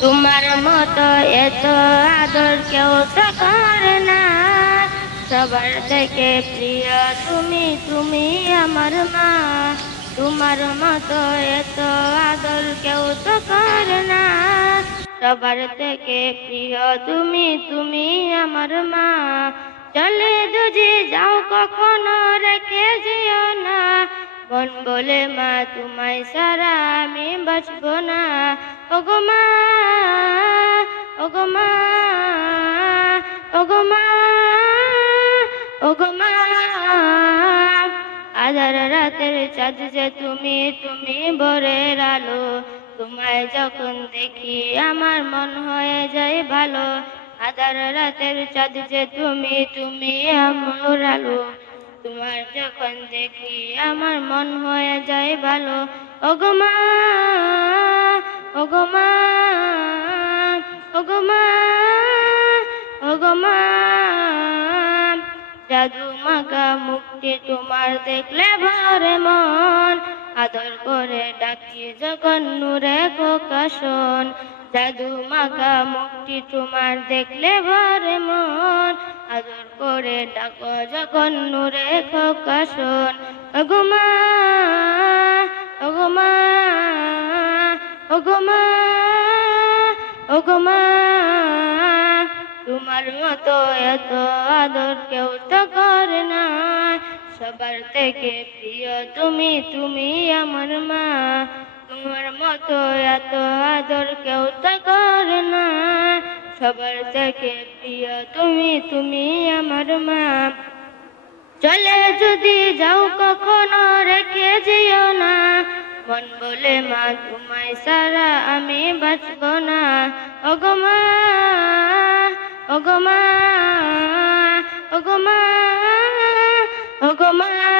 তোমার মতো এত আদর কেউ তো করে না। সবার থেকে প্রিয় তুমি, তুমি আমার মা। তোমার মতো এত আদর কেউ তো করে না। সবার থেকে প্রিয় তুমি, তুমি আমার মা। চলে যদি যাও কখনো রেখে যেও না। মন বলে মা তোমায় ছাড়া আমি বাঁচবো না। ওগো মা, ওগো মা, ওগো মা, ওগো মা। আধার রাতের চাঁদ যে তুমি, তুমি ভোরের আলো। তোমায় যখন দেখি আমার মন হয়ে যায় ভালো। আধার রাতের চাঁদ যে তুমি, তুমি আমার আলো। তোমার যখন দেখি আমার মন হয়ে যায় ভালো। ওগো মা, ওগো মা, ওগো মা, ওগো মা। জাদু মাখা মুখটি তোমার দেখলে ভরে মন। আদর করে ডাকি যখন নূরে প্রকাশন। জাদু মাখা মুখটি তোমার দেখলে ভরে মন। আদর করে ডাকো যখন নূরে প্রকাশন। ওগো মা, ওগো মা, ওগো মা, ওগো মা। তোমার মতো এত আদর কেউ তো করে না। সবার থেকে প্রিয় তুমি, তুমি আমার মা। তোমার মতো এত আদর কেউ তো করে না। সবার থেকে প্রিয় তুমি, তুমি আমার মা। চলে যদি যাও কখনো রেখে যেও না। মন বলে মা তোমায় ছাড়া আমি বাঁচবো না। ওগো মা, ওগো মা, ওগো মা, ওগো মা।